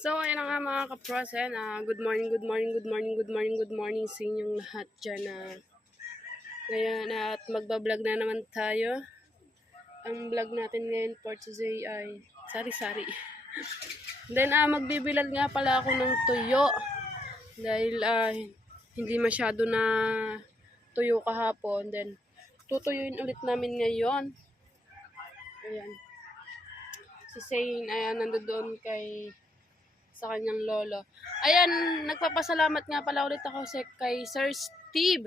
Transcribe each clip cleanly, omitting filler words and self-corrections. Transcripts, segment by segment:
So, ayun na nga mga kaprosen. Good morning, good morning, good morning, good morning, good morning sa inyong lahat dyan. Ngayon at magbablog na naman tayo. Ang vlog natin ngayon for today ay sari-sari. Then, magbibilad nga pala ako ng tuyo. Dahil hindi masyado na tuyo kahapon. Then, tutuyuin ulit namin ngayon. Ayan. Si Zane, ayan, nandoon sa kanyang lolo. Ayan, nagpapasalamat nga pala ulit ako kay Sir Steve.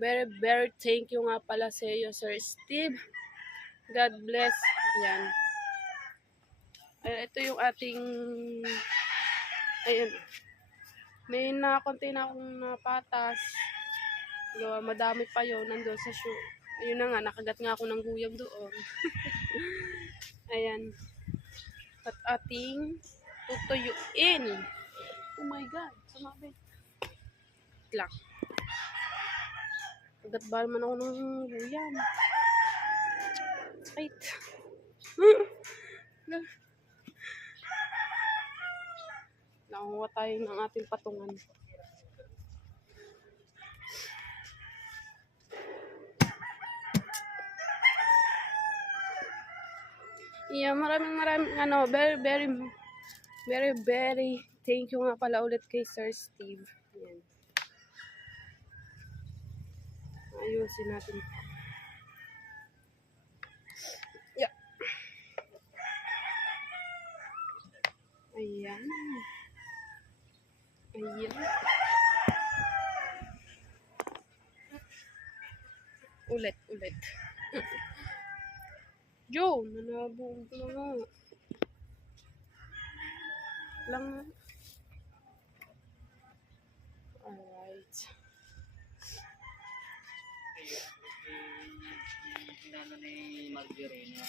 Very thank you nga pala sa iyo, Sir Steve. God bless. Yan. Ayan, ito yung ating ayan. May konti na akong napatas. Madami pa yun nandoon sa shoe. Ayun na nga, nakagat nga ako ng guyab doon. Ayan. At ating tutuyuin. Oh my God, sumabit. Lang. Kagat ba naman ako ng guyam? Wait. Nakuha tayo ng ating patungan. Yeah, maraming very thank you nga pala ulit kay Sir Steve. Yan. Ayusin natin. Yeah. Ayan. Ayan. Ulit. Joe, nanabog na nga. Lang. Alright. Kinano ni Marjorie na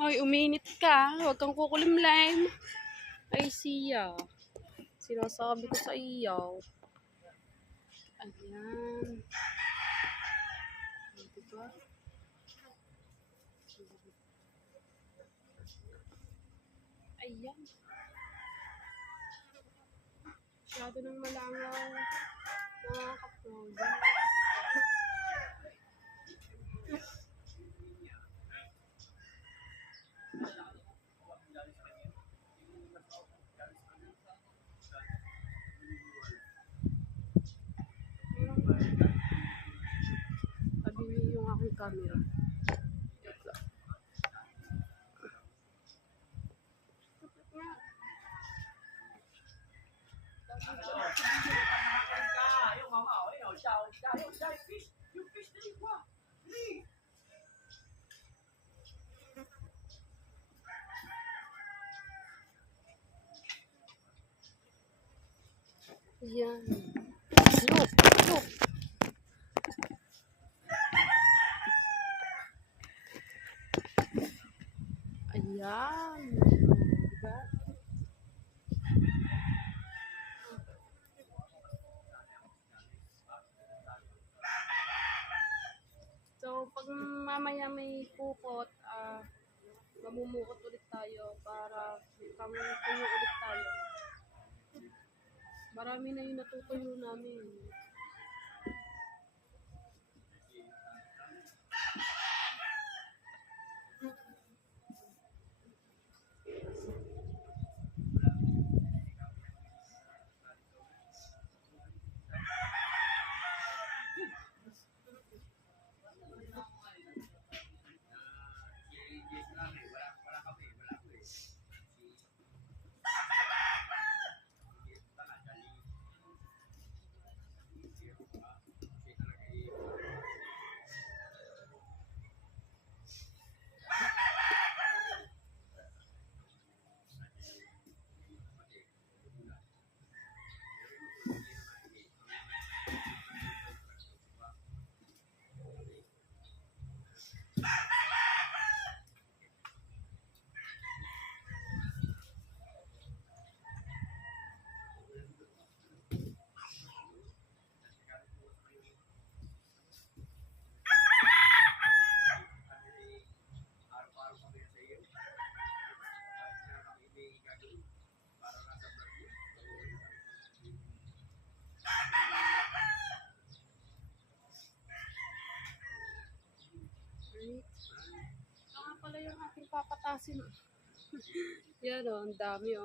Hoy, uminit ka. Huwag kang kukulimlim. Ay, siya. Sinasabi ko sa iyo. Ayan. Diba? Ayan. Masyado ng malangaw. Mga kaproga. Sabi niyo yung aking camera. Ayan. Look. Ayan. Diba? So, pag mamaya may pupot, mamumukot ulit tayo para pang-tuyo ulit tayo. Marami na yung natutuyo namin. yung aking papatasin. Yan o, ang dami o.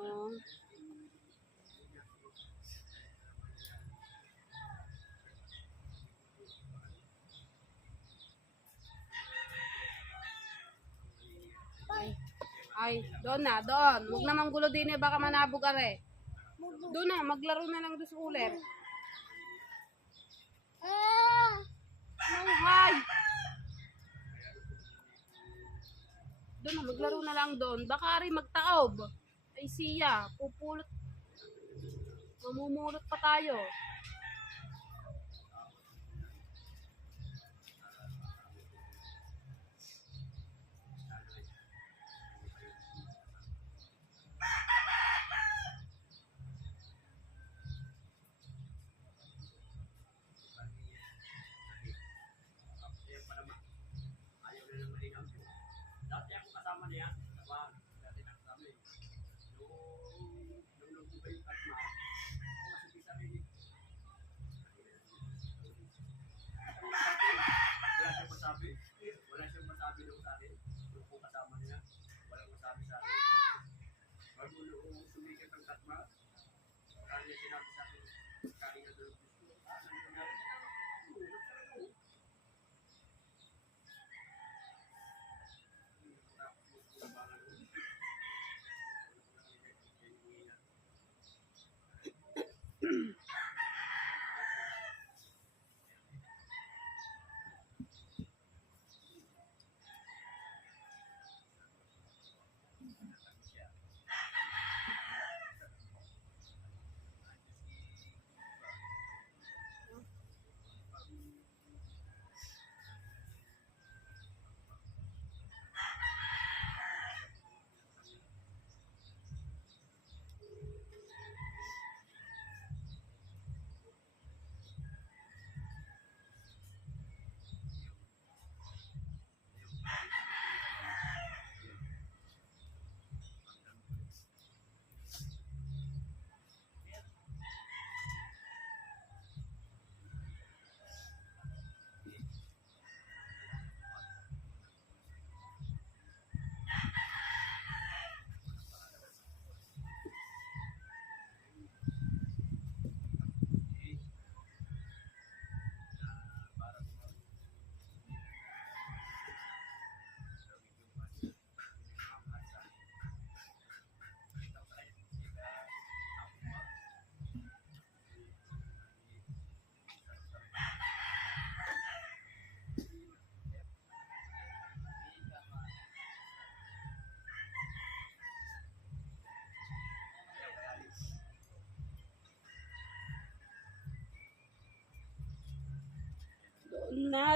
Ay, doon na, doon. Huwag naman gulo din eh, baka manabog are. Doon na, maglaro na lang doon sa cooler. Hi! Doon na, maglaro na lang doon. Baka ari magtaob. Ay siya, pupulot. Mamumulot pa tayo. Dati ako kasama niya. Dati nakasama eh. Nung nagbuba yung katma, ako kasi sarili. Wala siyang masabi. Wala siyang masabi daw sa akin. Nung po kasama niya, walang masabi sa akin. Bago nung sumikip ang katma, kaya niya sinabi sa akin, kain na doon gusto. Ano nangyari?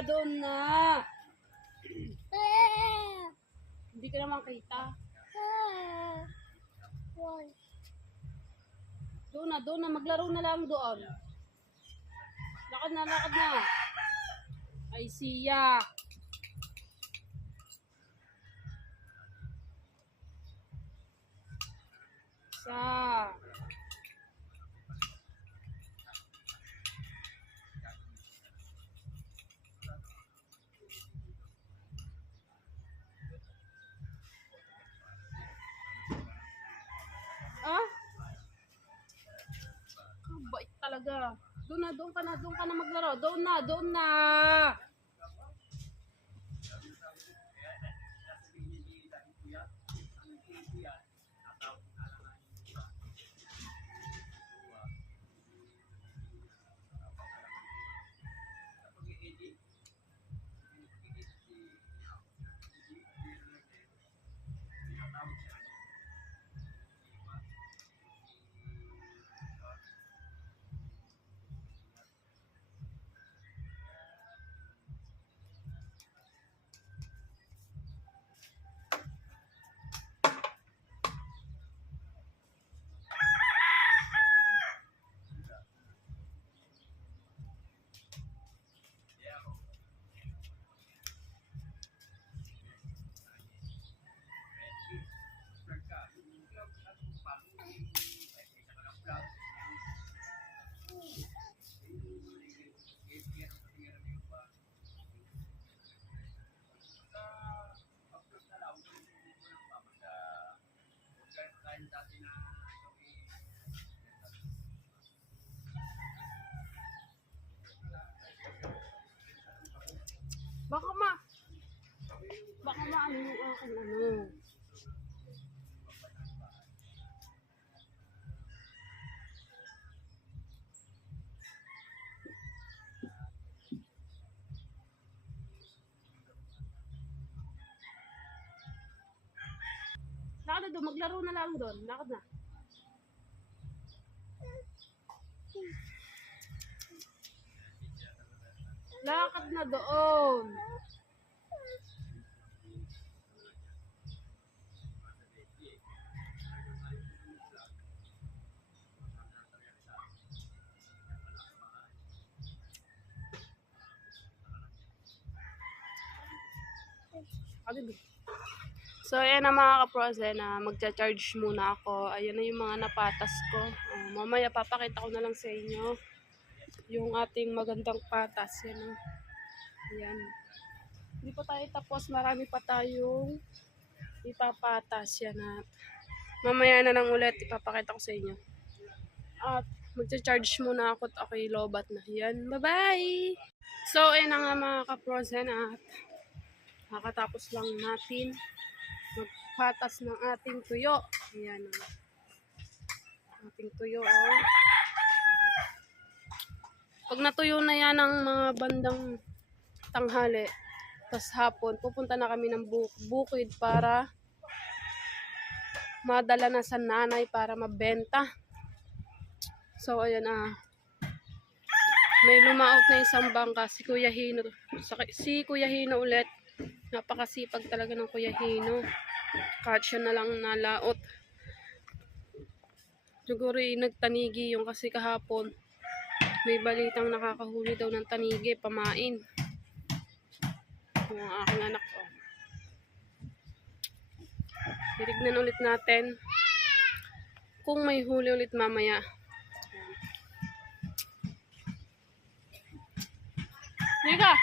Doon na. Hindi ka naman kita. Doon na, maglaro na lang doon. Lakad na. Ay siya. Siya. Ah? Kabait talaga. Doon ka na maglaro. Doon na. na doon. Maglaro na lang doon. Lakad na. Lakad na doon. So, ayan na mga kaprose na magcha-charge muna ako. Ayan na yung mga napatas ko. Mamaya papakita ko na lang sa inyo yung ating magandang patas. Yan, ayan. Hindi pa tayo tapos. Marami pa tayong ipapatas. Yan na. Mamaya na lang ulit ipapakita ko sa inyo. At magcha-charge muna ako at ako'y lobat na. Yan. Bye-bye! So, ayan na nga mga kaprose na kakatapos lang natin magpatas ng ating tuyo. Ayan o. Ating tuyo o. Pag natuyo na yan ng mga bandang tanghali, tas hapon, pupunta na kami ng bukid para madala na sa nanay para mabenta. So, ayan may lumaot na isang bangka, si Kuya Hino. Si Kuya Hino ulit. Napakasipag talaga ng Kuya Hino. Kahit siya na lang nalaot. Siguro nagtanigi yung kasi kahapon. May balitang nakakahuli daw ng tanigi, pamain. Yung aking anak ko. Tirignan ulit natin kung may huli ulit mamaya. Nika!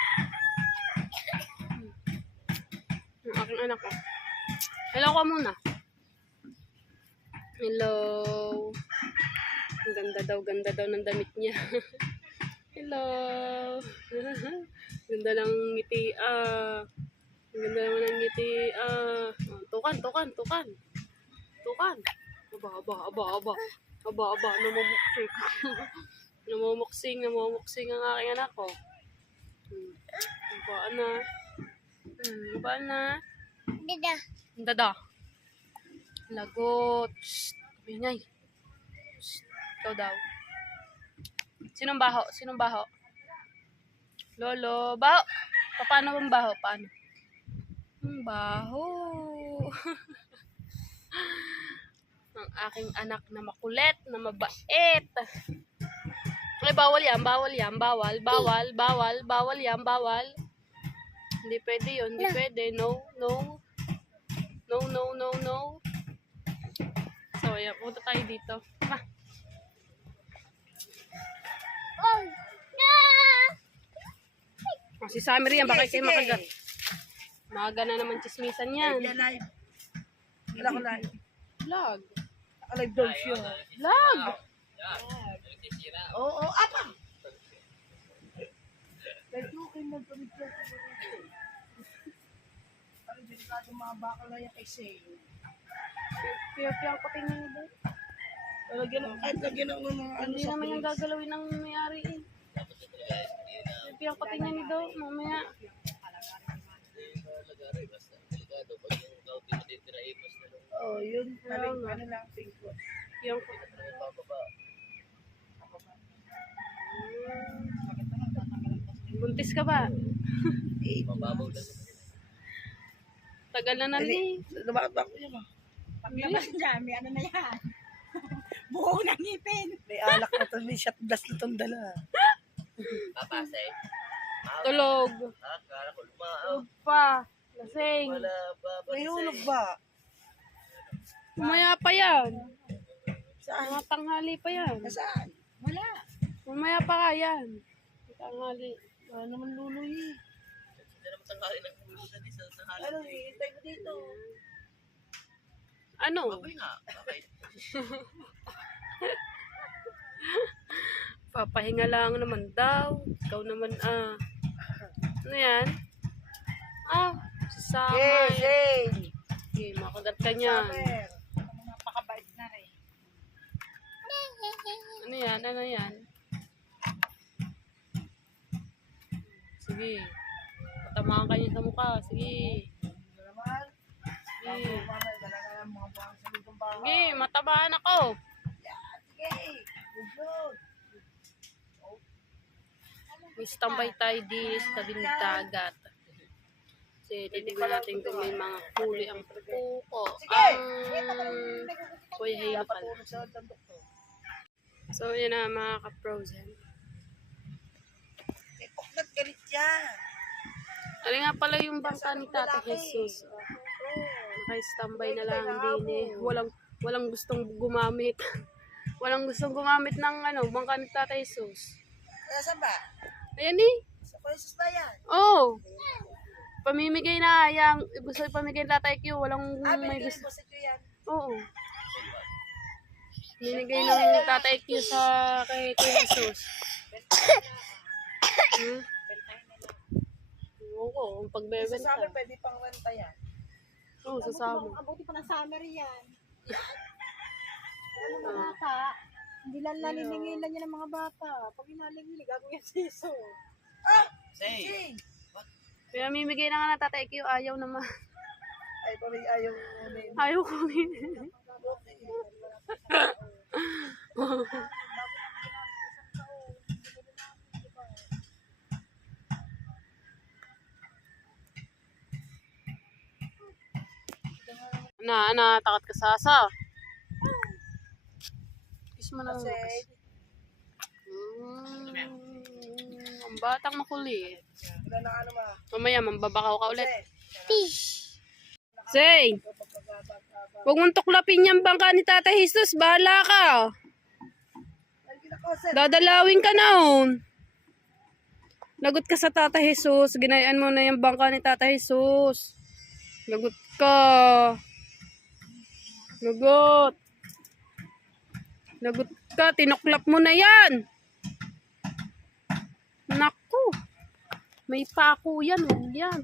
Yung aking anak ko. Hello ka muna. Hello. Ang ganda daw ng damit niya. Hello. Ganda ng ngiti. Ang ganda naman ng ngiti. Tukan. Aba. Namumuksing ang aking anak ko. Abaan na. Dada. Lagot. Shhh. Bingay. Shhh. Ikaw daw. Sinong baho? Lolo. Baho. Paano bang baho? Paano? Baho. Ang aking anak na makulit, na mabait. Ay, bawal yan. Hindi pwede yun. Hindi pwede. No. So, ayan. Punta tayo dito. Si Summer yan. Bakit kayo makagat? Maga na naman chismisan yan. Live. Wala ko live. Vlog. Live daw siya. Vlog. Oo, apa! Live mo kayo nagpamit-vlog. Parang delikado mga bakal na yan kasi. Piyang patingin ni Doy. Lagyan ng mga ano Hindi sa naman yung pilis. gagalawin ng may-ari eh. Piyang patingin ni Doy. Mamaya. Oh, yun. Kaya nga. Ano lang, Facebook. Yung buntis ka ba? Tagal na nani. Nabakit ko yan ah. Paglabas dyan, may ano na yan. Buong ng ngipin. May alak na to, may shot glass na itong dala. Papasay. Tulog. Akala ko Tulog pa. Lasing. May hulog ba? Mamaya pa yan. Saan? Mga tanghali pa yan. Nasaan? Wala. Mamaya pa ka yan. Tanghali. Wala naman luloy eh. Ano, hihintay mo dito. Ano? Papahinga lang naman daw. Ikaw naman Ano yan? Sasama. Shane! Okay, makagat ka niyan. Summer. Napakabait na rin. Ano yan? Sige. Patamaan ka niya sa mukha. Sige. Ano naman? Sige. Dala na lang mga bangsa. Sige, matabaan ako. Sige. Good. May standby tayo din sa tabing dagat. Kasi titignan natin kung may mga huli ang puko. Kuya Hilo pala. Patulog sa tandok to. So, yun na mga ka-frozen. May poknat galit yan. Ano nga pala yung bangka ni Tata Jesus? Naka-standby na lang din eh. Walang gustong gumamit. Walang gustong gumamit ng bangka ni Tata Jesus. Kaya saan ba? Ayan eh. Sa Kuesos na yan. Oh. Pamimigay na yang gusto ipamigay ni Tatay Q. Walang may Bigyan gusto. mo sa yan. Oo. Binigay ng Tatay Q sa kay Jesus. Oo, ang Sa pagbebenta. amin pwede pang renta yan. Oo, sasama. Abuti pa ng summer yan. Ano mga bata? Hindi lang naniningilan niya ng mga bata. Pag inalingilig, gagawin yan siso. Ah! Say. Jing! Kaya mimigay na nga ng Tatay Q. Ayaw naman. Ay, pala ayaw mo. Ayaw ko. Takot ka sa asa. Kiss mo na lang. Kasi, Ang batang makulit. wala na ano ma. Mamaya, mambabakaw ka ulit. Kasi, Say, huwag mong tuklapin yung bangka ni Tata Jesus. Bahala ka. Dadalawin ka na. Lagot ka sa Tata Jesus. Ginayaan mo na yung bangka ni Tata Jesus. Lagot ka. Lagot. Lagot ka. Tinuklap mo na yan. Naku. May pako yan. Huwag yan.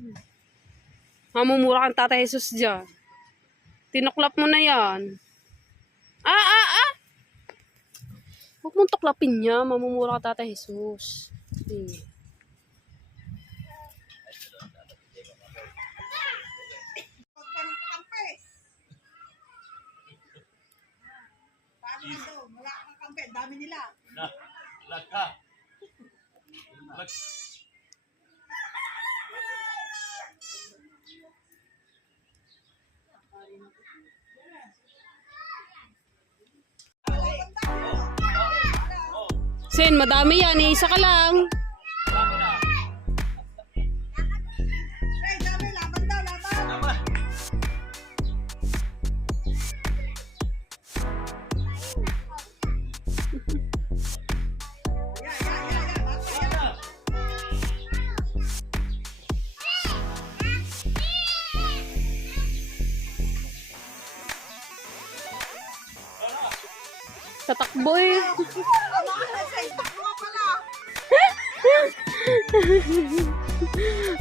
Mamumura kang Tata Jesus dyan. Tinuklap mo na yan. Huwag mong tuklapin niya. Mamumura ka Tata Jesus. Paano na daw? Wala kang kampe. Dami nila. Lag ka. Lag. Sen, madami yan. Isa ka lang. Hey, dami. Laban daw. Laban. Tama. Tatakbo eh.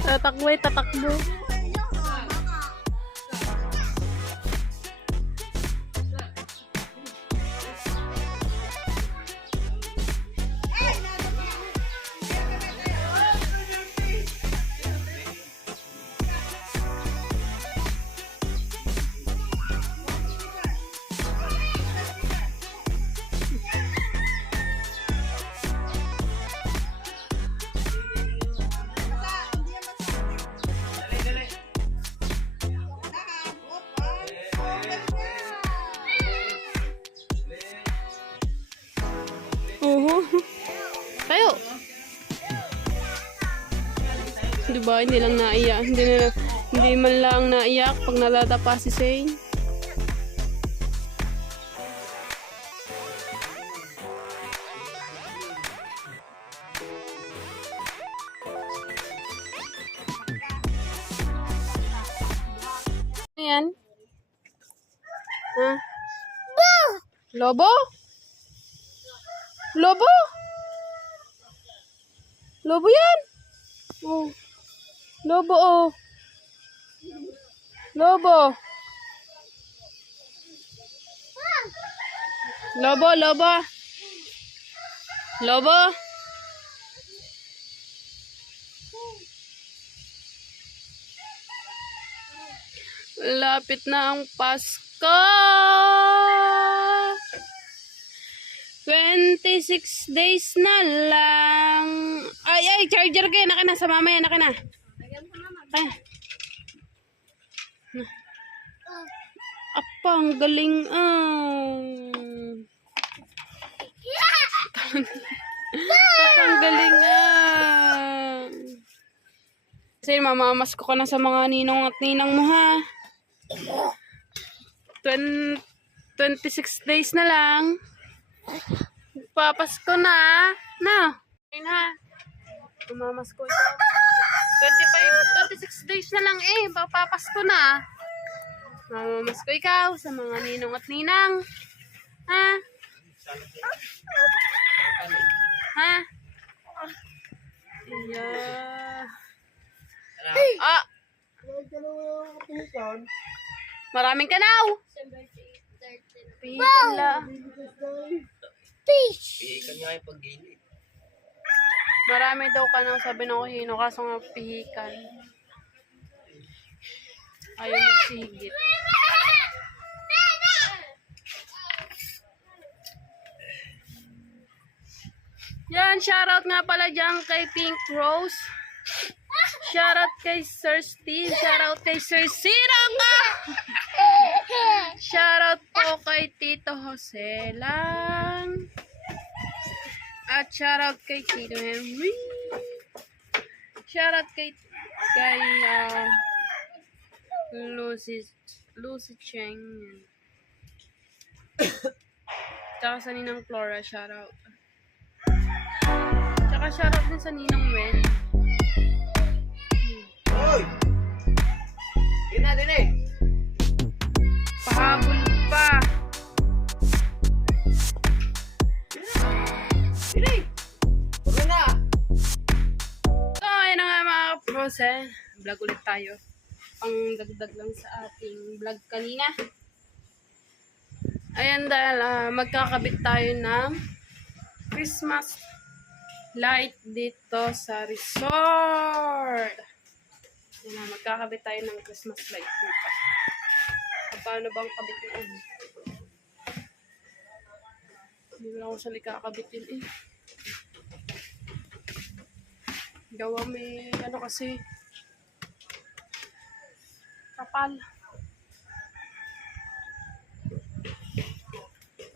Tatakbo eh, tatakbo. Tayo. Diba, hindi lang naiyak. Hindi man lang naiyak pag nalatapa si Zane. Ano yan? Ha? Lobo? Lobo? Lobo yan? Oh. Lobo oh. Lobo. Lobo, lobo. Lobo. Lapit na ang Pasko. ko! 26 days na lang. Ay, charger kayo. Naka na, sa mama yan. Naka na. Kaya. Apa, ang galing. Apa, ang galing. Kasi mamamasko ka na sa mga ninong at ninang mo, ha? 26 days na lang. Papasko na. Na. Ayun, ha? Mamamasko ito. 26 days na lang eh. Papasko na. Mamamasko ikaw sa mga ninong at ninang. Ha? Ha? Yeah. Ah! Maraming kanaw! Pihikan lang. Pihikan nga yung pag-gini. Marami daw kanaw, sabi ng kuhino, kaso nga pihikan. Ayaw magsigit. Yan, shoutout nga pala dyan kay Pink Rose. Shoutout kay Sir Steve. Shoutout kay Sir Siraka. Shoutout po kay Tito Jose lang. At shoutout kay Tito Henry. Shoutout kay Lucy Cheng. Tsaka sa Ninang Flora, shoutout. Tsaka shoutout din sa Ninang Wen. Hoy! Din eh! Pahabol pa. Din eh! Puro na! So, ayun na nga mga kapros eh. Vlog ulit tayo. Pang dagdag lang sa ating vlog kanina. Ayan, dahil magkakabit tayo ng Christmas light dito sa resort. Ayan, magkakabit tayo ng Christmas light dito. Paano bang kabit yun? Hindi mo lang ako saan ikakabit yun eh. Gawa may ano kasi kapal.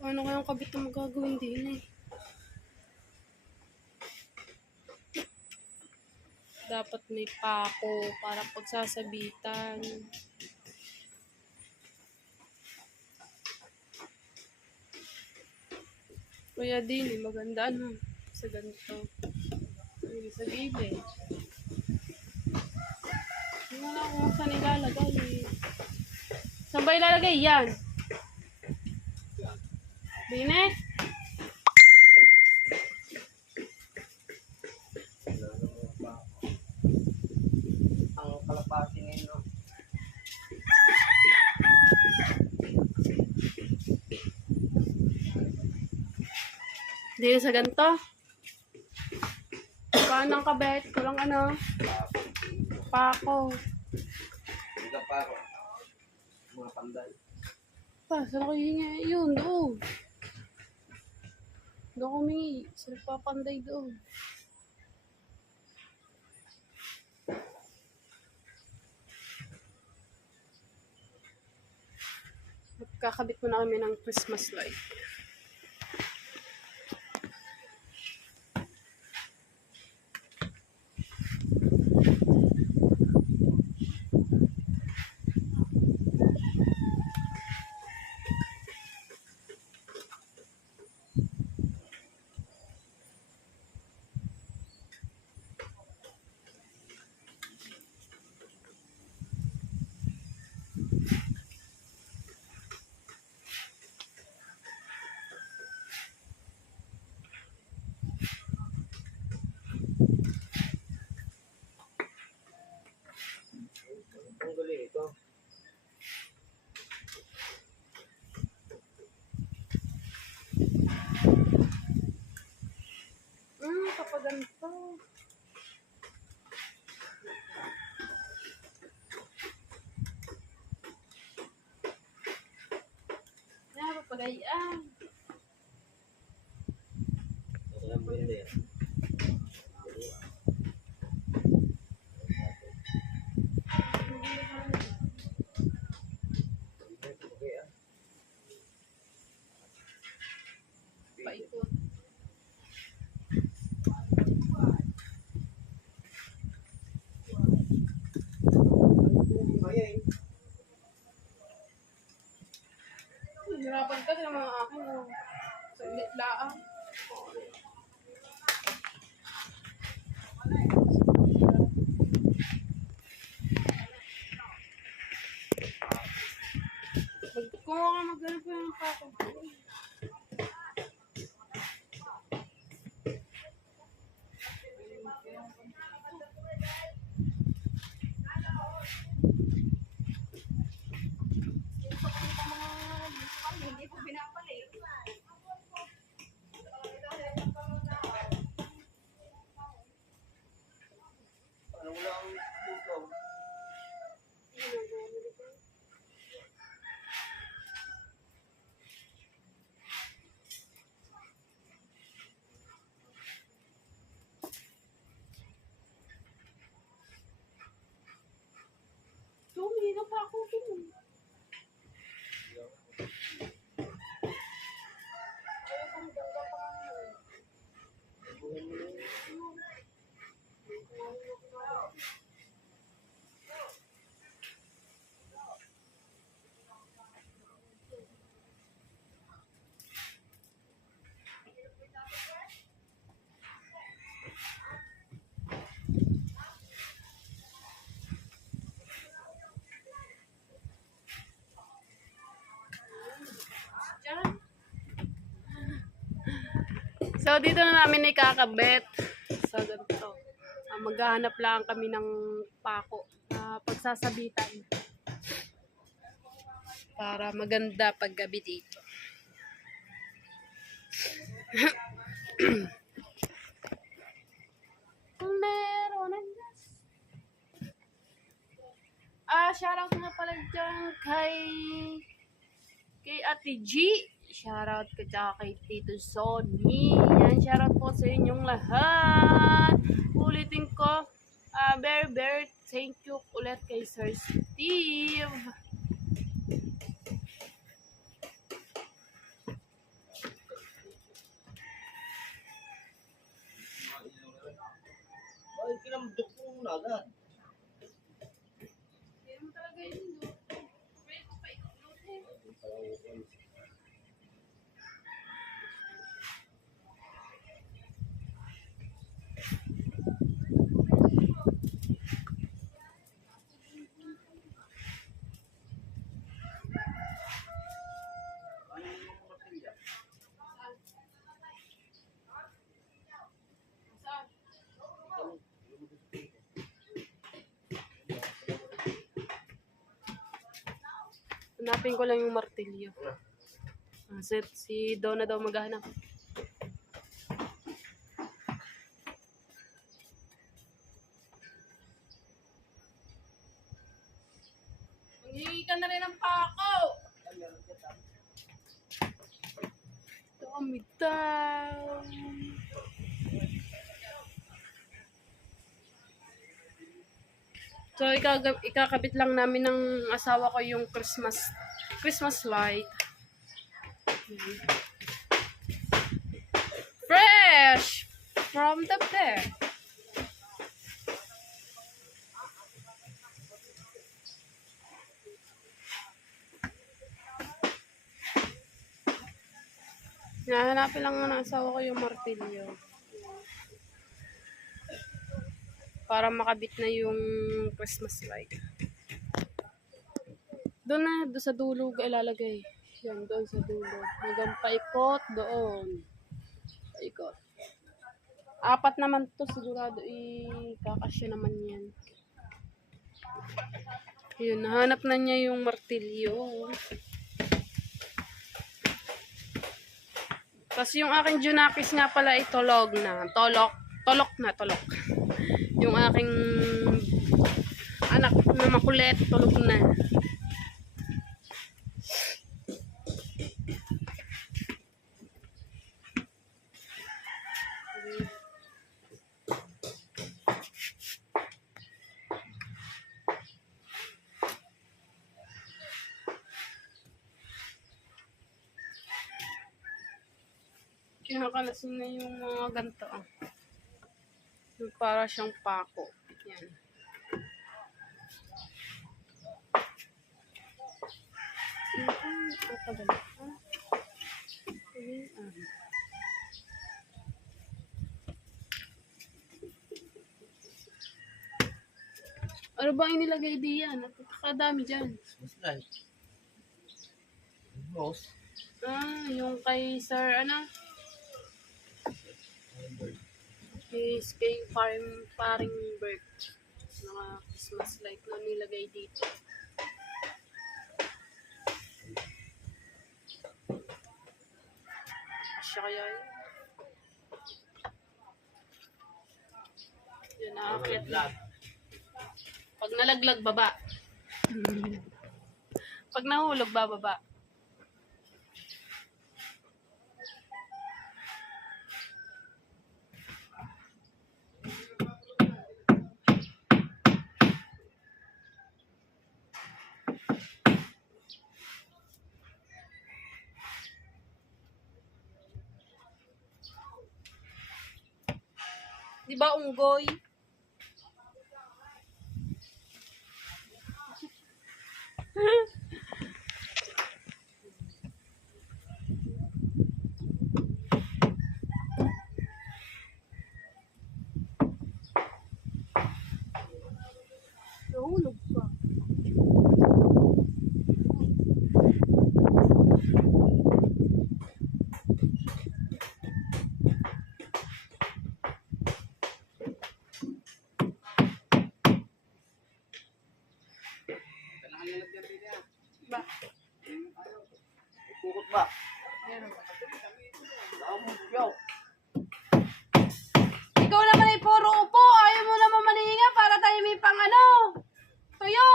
Ano kayang kabit na magagawin din eh. Dapat may pako para pagsasabitan. Kuya din eh, maganda no. Sa ganito. Ayun, sa gilid. Hindi mo na kung saan ilalagay eh. Saan ba ilalagay yan? Bine? Ang kalapati nino. Hindi sa ganito. Paano ang kabit? Kulang ano? Pako. Hindi ka pa ako. Mga panday. Saan ako hihinga? Yun, doon. Doon kami. Saan nagpapanday doon? Magkakabit mo na kami ng Christmas light. Pagayaan. Paikot. Hirapan ka sa mga akin. Oh. Sa ulit laang. Kung ako magano pa yung pako. Hindi po binabalik. Ano lang dito? Tumira pa ako. So, dito na namin ikakabit sa ganito. Maghahanap lang kami ng pako na pagsasabitan para maganda paggabi dito. Kung meron ang gas. Shoutout nga pala dyan kay Ate G. Shoutout ka dyan kay Tito Sonny. Yan, shoutout po sa inyong lahat. Ulitin ko, very thank you ulit kay Sir Steve. Ay, kinamdok ko na agad. Hindi mo talaga yun. Hanapin ko lang yung martilyo. Si Donna daw maghahanap. Mangingi ka na rin ng pako! Ito kami daw. So, ikakabit lang namin ng asawa ko yung Christmas light. Fresh from the fair. Hinahanapin lang ng asawa ko yung martilyo. Para makabit na yung Christmas light. Doon sa dulo ilalagay. Yan, doon sa dulo. Hanggang paikot doon. Paikot. 4 naman to, sigurado ikakasya naman yan. Yun, nahanap na niya yung martilyo. Kasi yung aking Junakis nga pala ay tolok na. Tolok. Yung aking anak na makulit, tulog na. Kinakalasin na yung mga ganito. Ah. Yung para siyang pako. Yan. Ano ba ang inilagay diyan? Napakadami dyan. Mas like. Rose. Ah, yung kay Sir, ano? Kay paring bird. Mga Christmas light na nilagay dito. Asya kaya yun? Yan, nakakit na. Pag nalaglag, baba. Pag nahulog, bababa. Di ba unggoy? Nahulog pa. Kailangan lalagyan din niya. Ba? Ikukot ba? Meron. Yo. Ikaw naman ay puro upo. Ayaw mo naman maninga para tayo may pang ano. Tuyo.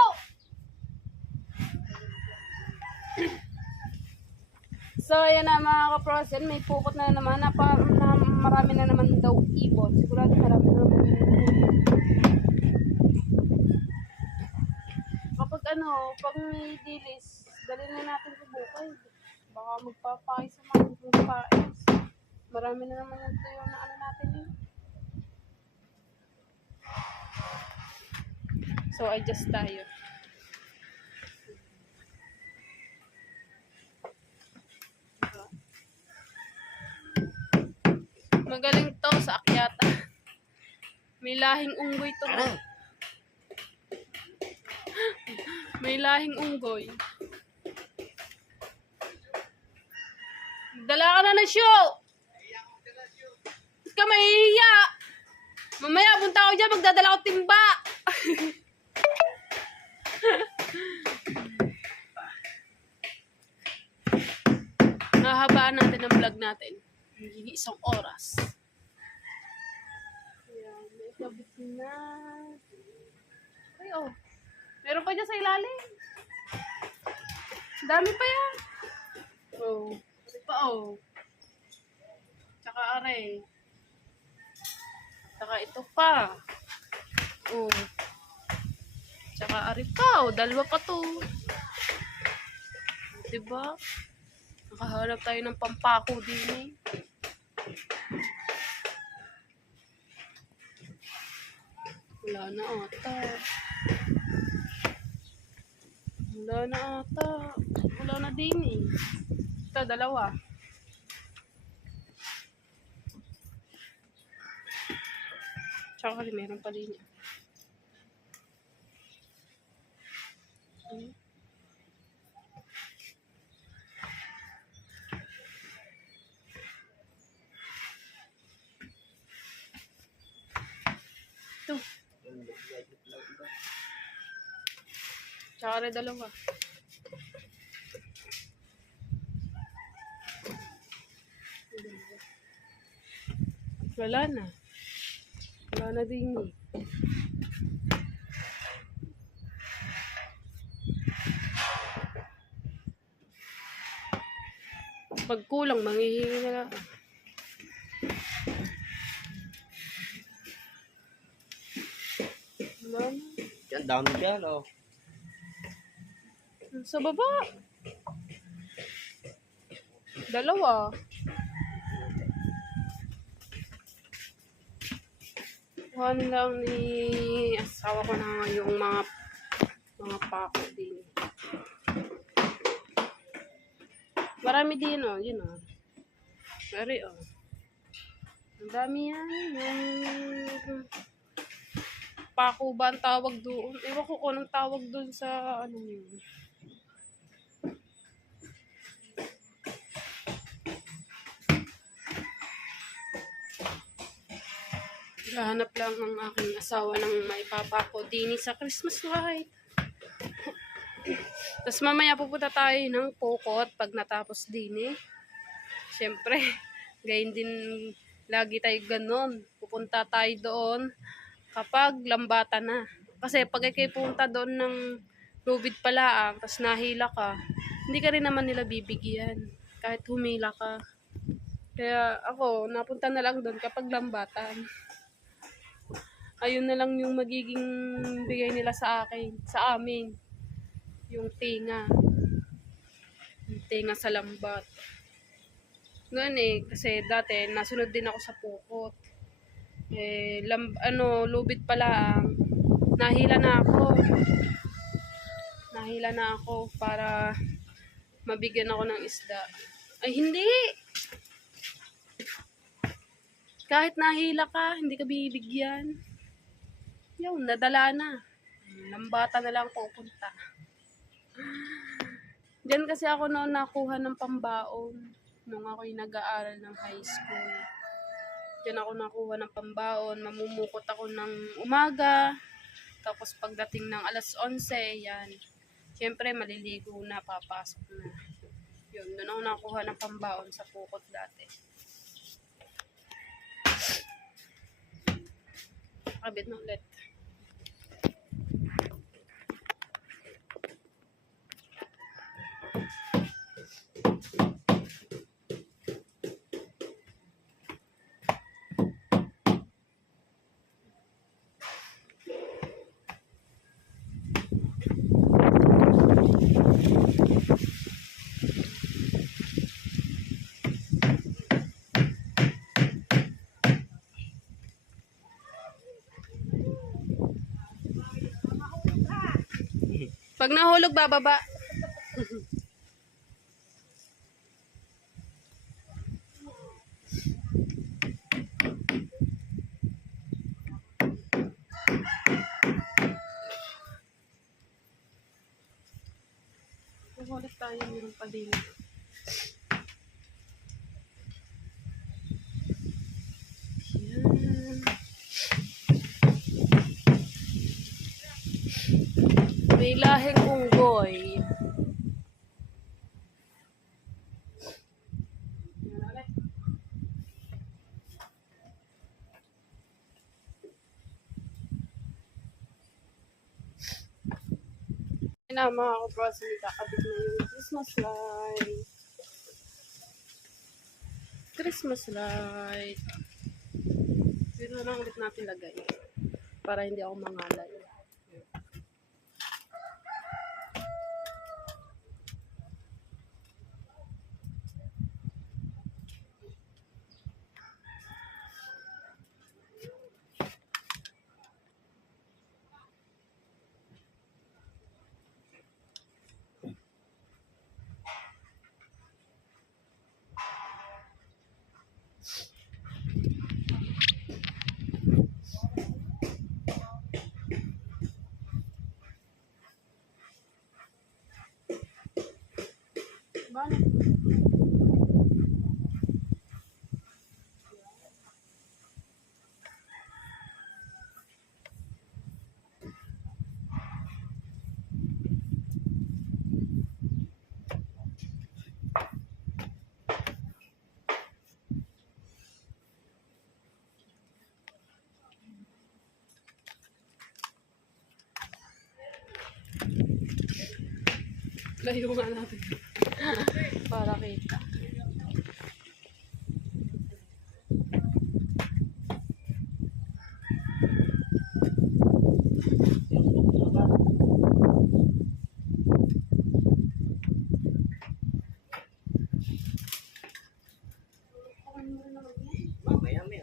So, ayan na mga kaprosen. May pukot na naman. Na marami na naman daw ibon. Sigurado marami na naman ibon. Kapag ano, pag may dilis, dalhin na natin sa bukay. Baka magpapakay sa mga magpapakis. Marami na naman yung tuyo na ano natin eh. So, adjust tayo. Magaling to sa akyata. May lahing unggoy to. May lahing unggoy. Dala ka na ng show! Ba't ka mahihiya? Mamaya, punta ako dyan, magdadala ko timba! Nahabaan natin ang vlog natin. Hindi isang oras. Ayan, may kabit na. Ay, oh. Meron pa dyan sa ilalim. Dami pa yan. Oh. Ari pa, oh. Tsaka are. Tsaka ito pa. Oh. Tsaka ari pa, oh. Dalawa pa to. Diba? Nakahanap tayo ng pampako din eh. Wala na ata. Wala na ata. Wala na din eh. Ito, dalawa. Tsaka kasi meron pa din. Ito. Tsaka rin dalawa. Wala na. Wala na din eh. Pag kulang, manghihingi na lang. Wala na. Yan, dami dyan, oh. Sa baba. Dalawa. Kuhan lang ni asawa ko na yung mga pako din. Marami din, oh. Yun, oh. Mari, oh. Ang dami yan. Yung pako ba ang tawag doon? Ewan ko kung anong tawag doon sa ano yun. Hanap lang ang aking asawa ng maipapako din sa Christmas light. Tapos mamaya pupunta tayo ng Pokot pag natapos din eh. Siyempre, gayon din lagi tayo ganon. Pupunta tayo doon kapag lambata na. Kasi pag kayo pupunta doon ng lubid palaang, tapos nahila ka, hindi ka rin naman nila bibigyan. Kahit humila ka. Kaya ako, napunta na lang doon kapag lambatan. Ayun na lang yung magiging bigay nila sa akin, sa amin. Yung tinga. Yung tinga sa lambat. Noon eh, kasi dati nasunod din ako sa Pukot. Eh, lubid pala ang nahila na ako. Nahila na ako para mabigyan ako ng isda. Ay, hindi! Kahit nahila ka, hindi ka bibigyan. Yun, nadala na. Lambata na lang pupunta. Diyan kasi ako noon nakuha ng pambaon nung ako'y nag-aaral ng high school. Diyan ako nakuha ng pambaon, mamumukot ako ng umaga, tapos pagdating ng alas 11, yan. Siyempre, maliligo na, papasok na. Yun, doon ako nakuha ng pambaon sa Pukot dati. Kabit na ulit. Pag nahulog, bababa. Ulit tayo, meron pa din. Yan. May lahing unggoy. Na mga kabros, kakabit na yung Christmas light. Christmas light. Dito na lang ulit natin lagay. Para hindi ako mangalay. Balik. Layo nga natin. Para kita. Mamaya, may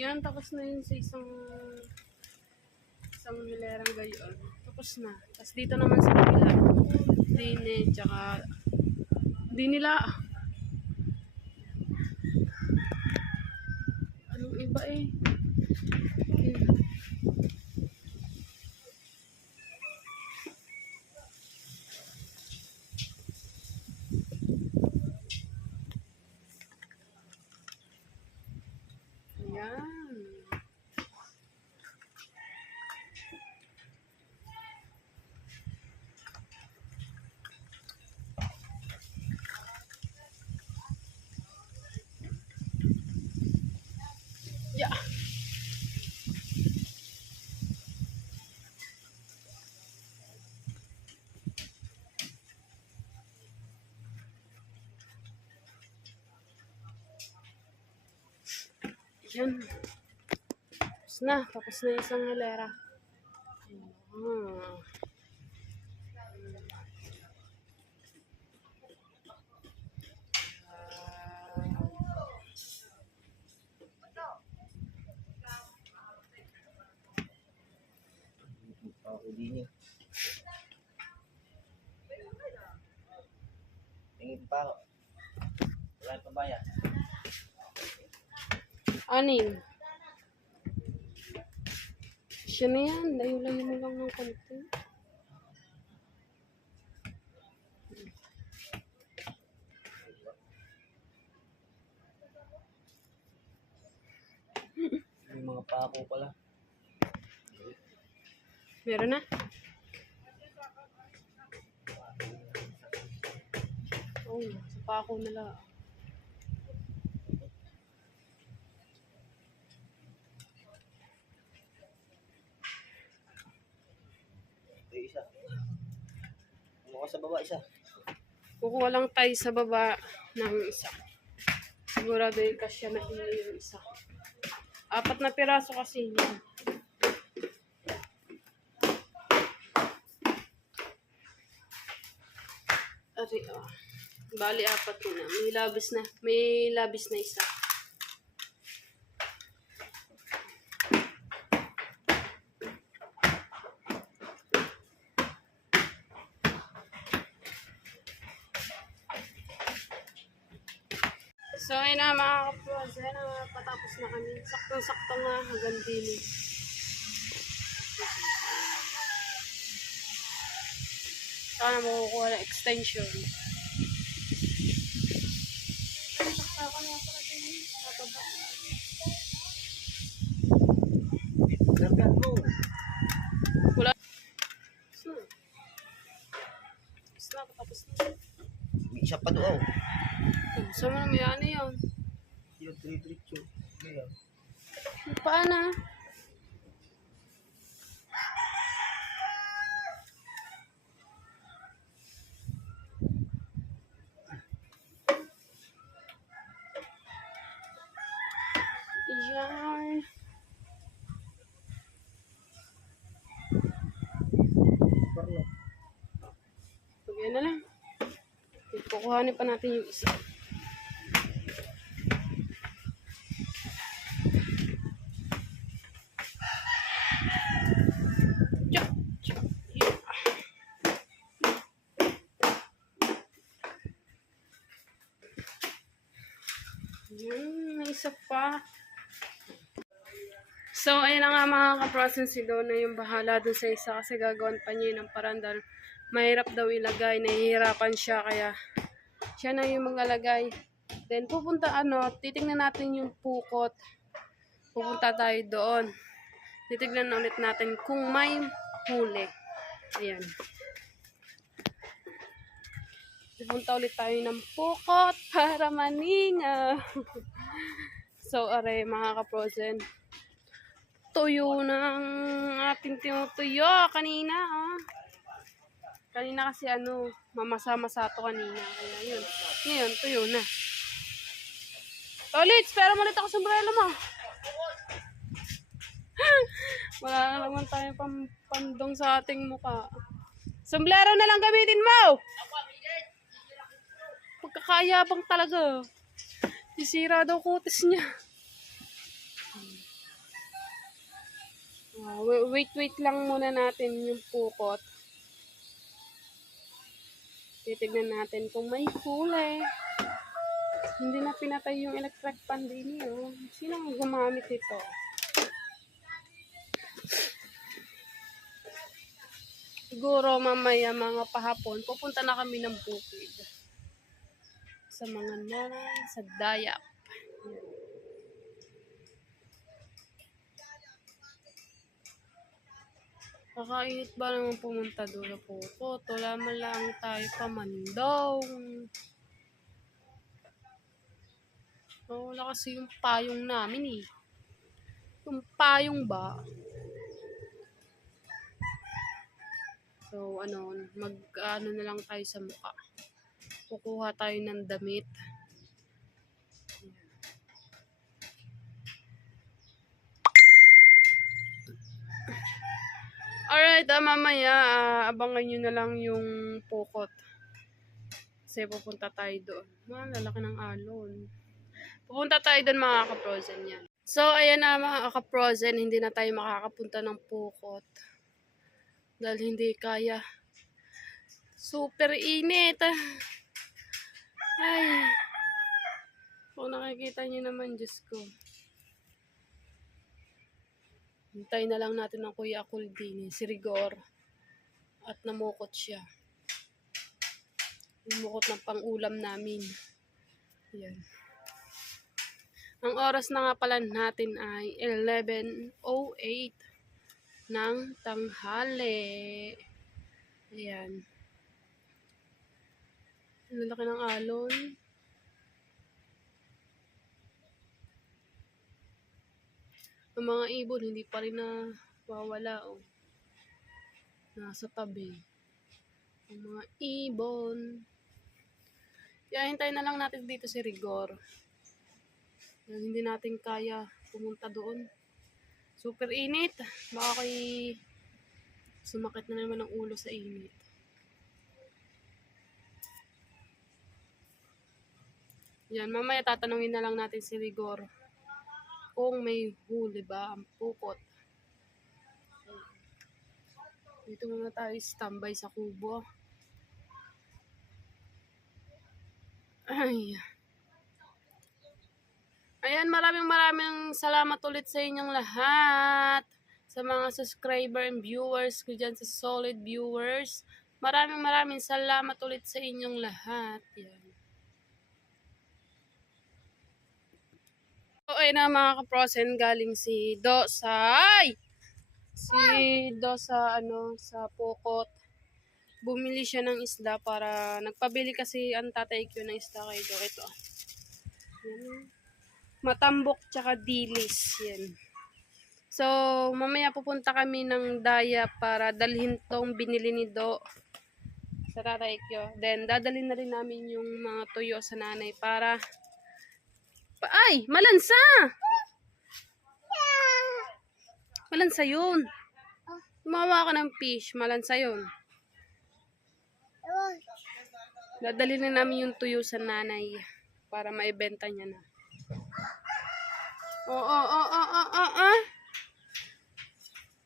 Yan, tapos na yun sa isang hilerang gayon. Tapos na. Tapos dito naman sa kabila. Dine, tsaka di nila anong iba eh. Okay. Ayan. Yeah. Yan. Tapos na isang hilera. Ah. Ako din eh. Tingin pa ako. Wala pa bayan. Anin. Siya na yan. Layo-layo mo lang ng konti. May mga pako pala. Meron na? Oh, sa pako na lang. Ito isa. Ano ka sa baba isa? Kukuha lang tayo sa baba ng isa. Sigurado yung kasya na hindi yung isa. 4 na piraso kasi yan. Ari, oh. Bali 4 na. May labis na isa. So, ayun na mga kapros. Ayun na, patapos na kami. Saktong-sakto nga hanggang dinig. Sana makukuha na extension. Ay, sakta ko na pala din. Nababa. Lagat mo. Wala. So, na, patapos na. May isa pa doon. Saan mo na may ano yun? Yung diretso. Ngayon. Paano? Yan. Parlo. Okay na lang. Kukuhanin pa natin yung isa. Tsak, tsak, yeah. Yan, may isa pa. So, ayun na nga mga kaprosin, si Donna yung bahala dun sa isa kasi gagawan pa niya ng parandal. Mahirap daw ilagay, nahihirapan siya kaya siya na yung maglalagay. Then pupunta titingnan natin yung pukot. Pupunta tayo doon. Titignan ulit natin kung may huli. Ayan. Pupunta ulit tayo ng pukot para maninga. So, are mga kaprosin. Tuyo ng ating tinutuyo kanina, oh. Kanina kasi mamasa-masa to kanina. Kaya yun. Ngayon, tuyo na. Tolits, pero ulit ako sombrero mo. Wala na naman tayong pandong sa ating mukha. Sombrero na lang gamitin mo! Pagkakayabang talaga. Sisira daw kutis niya. Wait lang muna natin yung pukot. Titignan natin kung may huli. Hindi na pinatay yung electric pan din yun. Sino ang gumamit ito? Siguro mamaya mga pahapon, pupunta na kami ng bukid. Sa mga nanay, sa dayap. Kakainit ba naman pumunta doon na pukot? Wala man lang tayo pamandong. Wala kasi yung payong namin eh. Yung payong ba? So mag na lang tayo sa mukha. Kukuha tayo ng damit. Alright, mamaya abangan nyo na lang yung pukot. Kasi pupunta tayo doon. Lalaki ng alon. Pupunta tayo doon mga kaprosen yan. So, ayan na mga kaprosen, hindi na tayo makakapunta ng pukot. Dahil hindi kaya. Super init. Ay. Kung nakikita nyo naman, Diyos ko. Hintayin na lang natin ang Kuya Akuldini, si Rigor. At namukot siya. Namukot ng pang-ulam namin. Yan. Ang oras na nga pala natin ay 11:08 ng tanghali. Ayan. Ang laki ng alon. Ang mga ibon hindi pa rin nawawala, oh. Nasa tabi. Ang mga ibon. Kaya hintayin na lang natin dito si Rigor. Hindi natin kaya pumunta doon. Super init. Baka sumakit na naman ang ulo sa init. Yan, mamaya tatanungin na lang natin si Rigor kung may huli ba ang pukot. Dito muna tayo standby sa kubo. Ay. Ayan, maraming salamat ulit sa inyong lahat. Sa mga subscriber and viewers ko dyan, sa solid viewers. Maraming salamat ulit sa inyong lahat. Yan. So, ayun na mga kaprosen, galing si Dosay. Si Do sa sa pukot. bumili siya ng isda para nagpabili kasi ang tatay ko ng isda kay Do. Ito. Yan. Matambok tsaka dilis. Yan. So, mamaya pupunta kami ng Daya para dalhin tong binili ni Do sa tatay ko. Then, dadalhin na rin namin yung mga tuyo sa nanay para... Ay! Malansa! Malansa yun. Gumawa ka ng fish. Malansa yun. Dadalhin na namin yung tuyo sa nanay para maibenta niya na.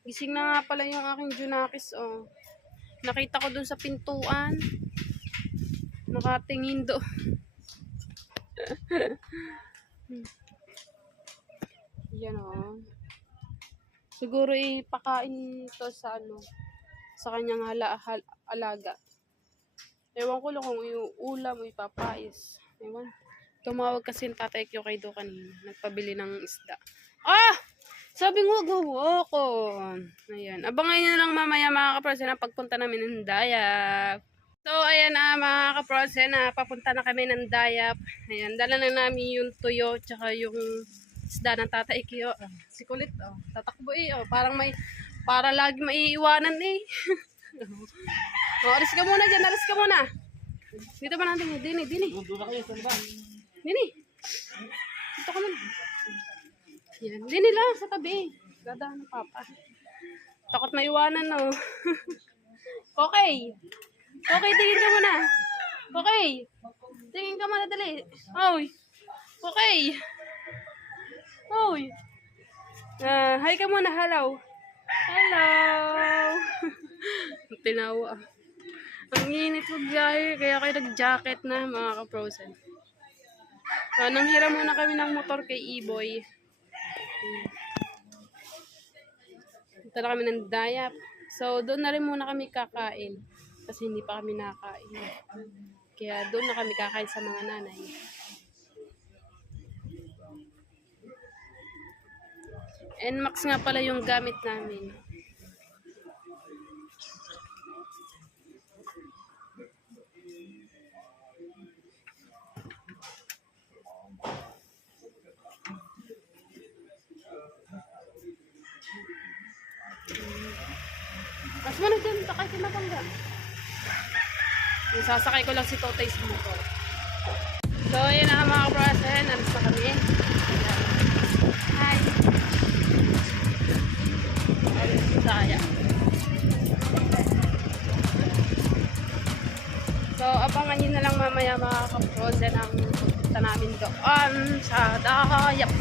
Gising na nga pala yung aking Junakis, oh. Nakita ko dun sa pintuan. Nakatingin do. Yan, oh. Siguro ipakain to sa ano, sa kanyang alaga. Ewan ko lang kung yung ulam o ipapais. Ewan. Tumawag kasi yung tatay ko kay Do kanina. Nagpabili ng isda. Ah! Sabi ngo, gawa ko. Ayan. Abangan nyo lang mamaya mga kaprosen na pagpunta namin ng Dayap. So, ayan na mga kaprosen na papunta na kami ng Dayap. Ayan. Dala na namin yung tuyo tsaka yung isda ng tatay ko. Si Kulit, oh. Tatakbo eh. Oh. Para lagi maiiwanan eh. Oh, alis ka muna dyan. Alis ka muna. Dito ba natin? Dini. Doon na kayo, saan ba? Dini. Dito ka muna. Yan. Dini lang sa tabi. Gadahan ng papa. Takot maiwanan, no? Okay. Okay, tingin ka muna. Okay. Tingin ka muna, dali. Oy. Okay. Oy. Hi ka muna. Hello. Hello. Tinawa. Ang init magbiyahe, kaya kayo nag-jacket na mga ka-frozen. Nanghiram muna kami ng motor kay E-Boy. Punta na kami ng Dayap. So, doon na rin muna kami kakain. Kasi hindi pa kami nakain. Kaya doon na kami kakain sa mga nanay. NMAX nga pala yung gamit namin. Mas mo na dyan, takay ka na bangga. Sasakay ko lang si Totay sa motor. So, yun na mga kaprasen. Alis na kami. Hi! Alis sa kaya. So, abangan nyo na lang mamaya mga kaprasen ang punta namin doon sa Dayap.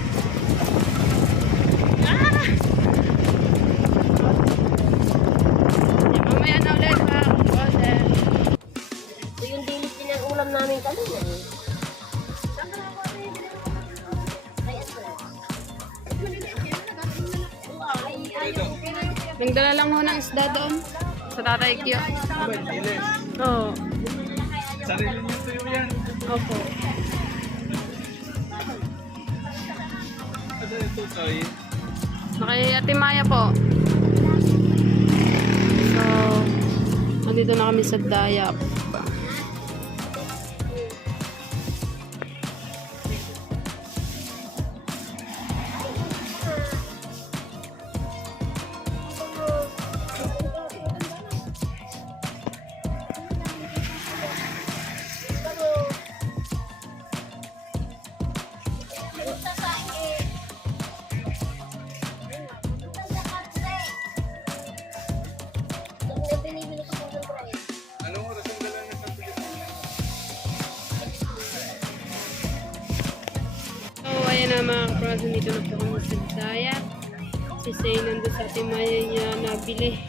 Mamaya na ulit mga kaprasen. So yung dilis din ang ulam namin kanina eh. Nagdala lang ho ng isda doon sa tatay Kyo. Oo. Sarili niyo tuyo yan. Opo. Ano ito, Toy? Kay Ate Maya po. So, andito na kami sa Dayap. Anong oras ang dala na sa Pilipinas? So, ayan na mga kaprasen, dito na po kami sa Dayap. Si Say nandun sa Ate Maya niya nabili.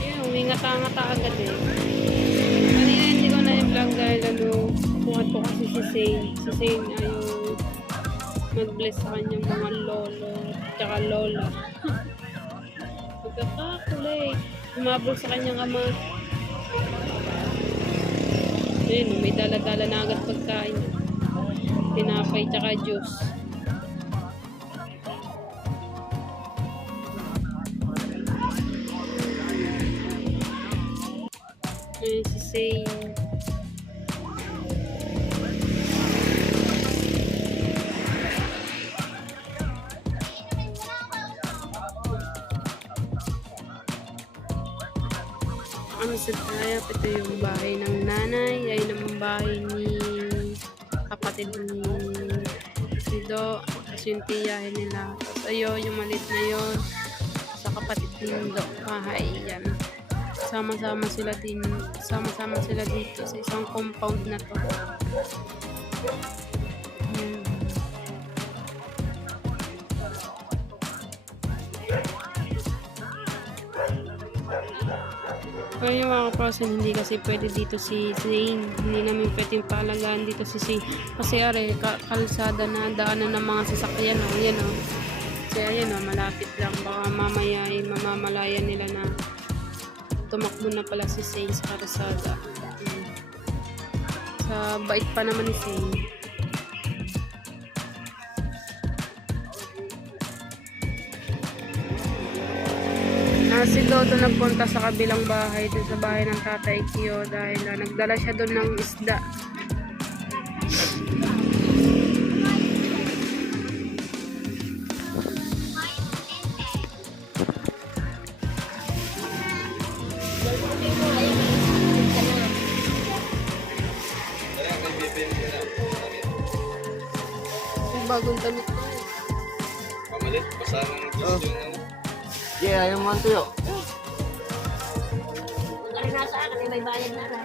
Ayun, umingata-ngata agad eh. Kanina hindi ko na yung vlog dahil buhat ko kasi si Say. Si Say ayaw mag-bless sa kanyang mga lolo tsaka lola. Magkakakulay. Umabol sa kanyang ama. Ayun, may dala-dala na agad pagkain. Tinapay tsaka juice. Ayun si Zane. Ano sa tayo? Ito yung bahay ng nanay. Ay naman bahay ni kapatid ni si Do. Tapos yung tiyahin nila. Tapos ayun, yung malit na yun. Sa kapatid ni Do. Bahay. Yan. Sama-sama sila din. Sama-sama sila dito sa isang compound na to. Yan. Ayun yung mga kaprosen, hindi kasi pwede dito si Zane. Hindi namin pwedeng paalagaan dito si Zane. Kasi are, kalsada na daanan ng mga sasakyan. O, yan o. Kasi ayan o, malapit lang. Baka mamaya ay mamamalayan nila na tumakbo na pala si Zane sa kalsada. Sa bait pa naman ni Zane. Si Dodo nagpunta sa kabilang bahay, dun sa bahay ng Tatay Kyo dahil nagdala siya doon ng isda. Yung bagong damit ko. Pamalit, basa ng juice yung ano. Yeah, ayaw mo ang tuyo. Kung nasa akin, may bayad na lang.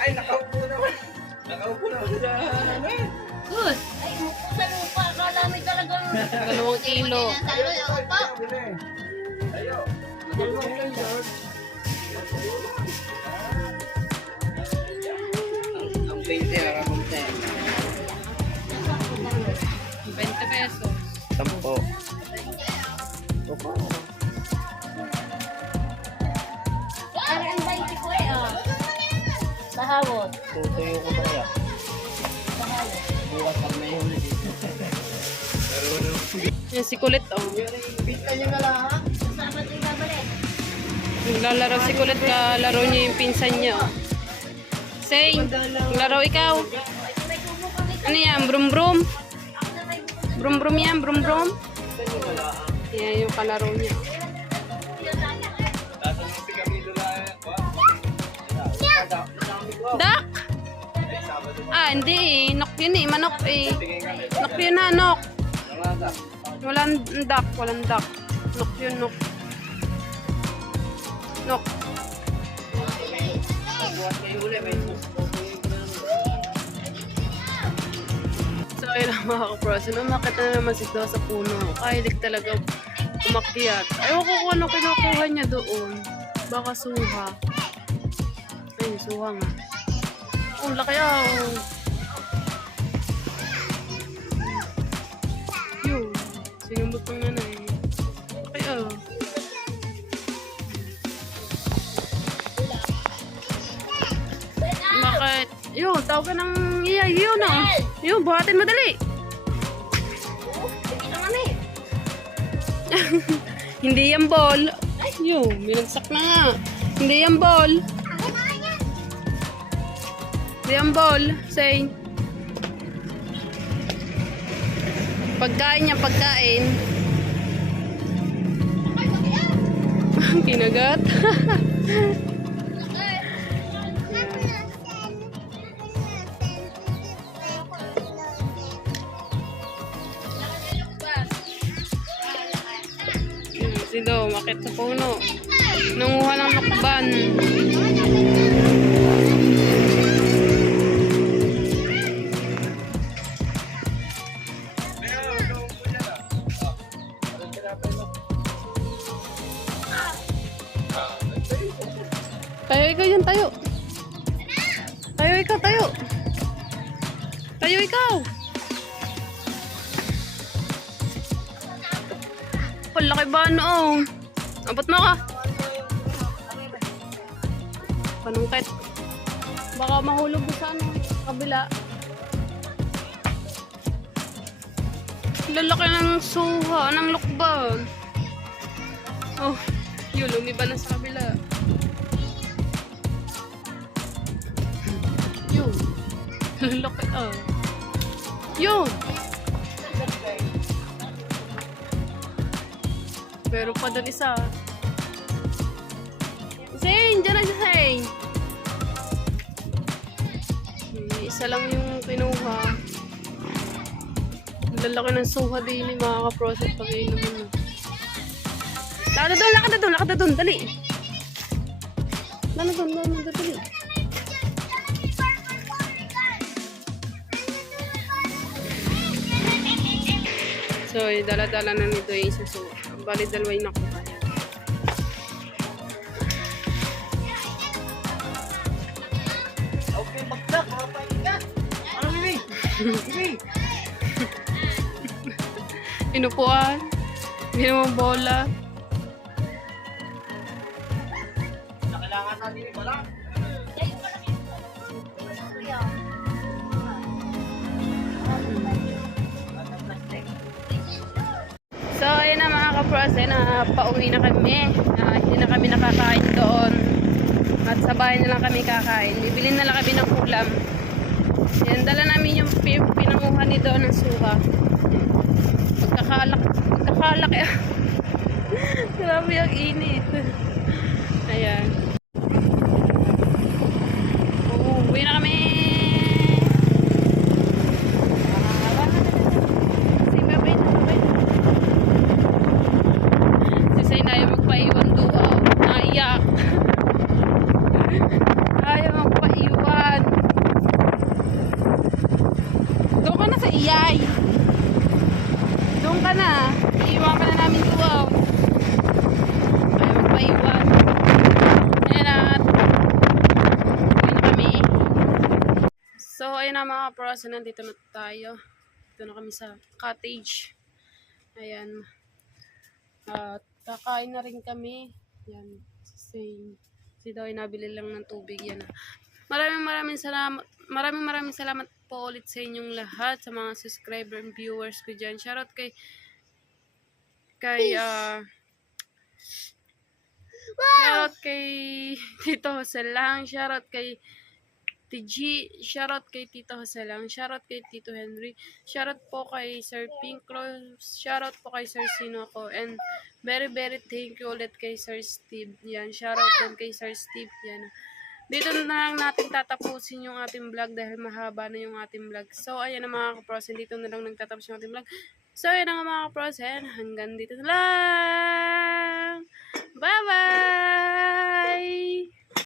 Ay, nakaupo naman. Nakaupo naman sa ano. Good! Ay, mukusan mo pa. Akala may talagang... 2 kilo. Ayaw. Ang 20, nakakong 20 pesos. 10. Ari ang 20 ko eh, ah. Sahawot. Tutuyo ko kaya. Sahawot. Bukas pag may huli dito. Yan si Kulit, oh. Kasama ito yung babalik. Naglalaro si Kulit, kalaro niya yung pinsan niya, oh. Say, laro ikaw. May tubo kami. Ano yan? Brum brum? Ako na may bukas. Brum brum yan? Brum brum? Yan yung kalaro niya. Tatanong si Camilo na Dak? Ah, hindi eh. Nok yun eh. Manok eh. Nok yun na, nok. Walang duck, walang duck. Nok yun, nok. Nok. So, ayun lang mga kaprosen. Umakit na naman si Do sa puno. Kahilig talaga umakyat. Ayaw ko kung ano kinukuha niya doon. Baka suha. Ayun, suha nga. Oh, laki ah. Yun. Sinubot ng nanay. Laki ah. Bakit? Yun, tawag ka ng iyay. Yun ah. Yun, buhatin madali. Hindi ka kami. Hindi yan ball. Ay, yun, binagsak na nga. Hindi yan ball. Hindi yan ball. Say. Pagkain niya, pagkain. Kinagat. Si Do, makit sa puno. Nanguha ng lakban. Tayo ikaw yan, tayo. Tayo ikaw, tayo. Tayo ikaw. Palaki ba ano? Abot mo ka. Panungkit. Baka mahulog mo sa ano, kabila. Lalaki ng suha, ng lukban. Oh, yun, lumiba na sa kabila. Laki ah. Yun! Pero pa doon isa. Zane! Diyan na si Zane! Isa lang yung kinuha. Ang lalaki ng suha din yung mga ka-process pag inuman. Lakad na doon, dali! Lakad na doon, dali! So, dala-dala na nito yung isa suha. Bali, dalawa yung nakuha niya. Okay, bagsak, mga pahinga. Ano, Bibi? Bibi? Inupuan. Ginawang bola. Kailangan natin yung bala. So, ayun na mga ka-prose, pauwi na kami. Hindi na kami nakakain doon. At sa bahay na lang kami kakain. Bibili na lang kami ng ulam. Yan, dala namin yung pinanguha ni doon ng suha. Pagkakalak eh. Grabe ang init. Ayan. Uuwi na kami. Magpaiwan doon. Naiyak. Ayaw magpaiwan. Doon ka na sa iyay. Doon ka na. Iiwan ka na namin doon. Ayaw magpaiwan. Ayan at uwi na kami. So, ayun na mga pros. Nandito na tayo. Dito na kami sa cottage. Ayan. At kakain na rin kami. Yan. Same. Si Doy nabili lang ng tubig. Yan. Maraming salamat po ulit sa inyong lahat. Sa mga subscriber and viewers ko dyan. Shoutout kay shoutout kay Tito Jose lang. Shoutout kay TG, shoutout kay Tito Jose lang, shoutout kay Tito Henry, shoutout po kay Sir Pinklo, shoutout po kay Sir Sinoco, and very thank you ulit kay Sir Steve. Yan, shoutout din kay Sir Steve. Yan. Dito na lang natin tatapusin yung ating vlog dahil mahaba na yung ating vlog. So, ayan na mga kaprosen, dito na lang nagtatapos yung ating vlog. So, ayan na nga mga kaprosen, hanggang dito na lang. Bye-bye!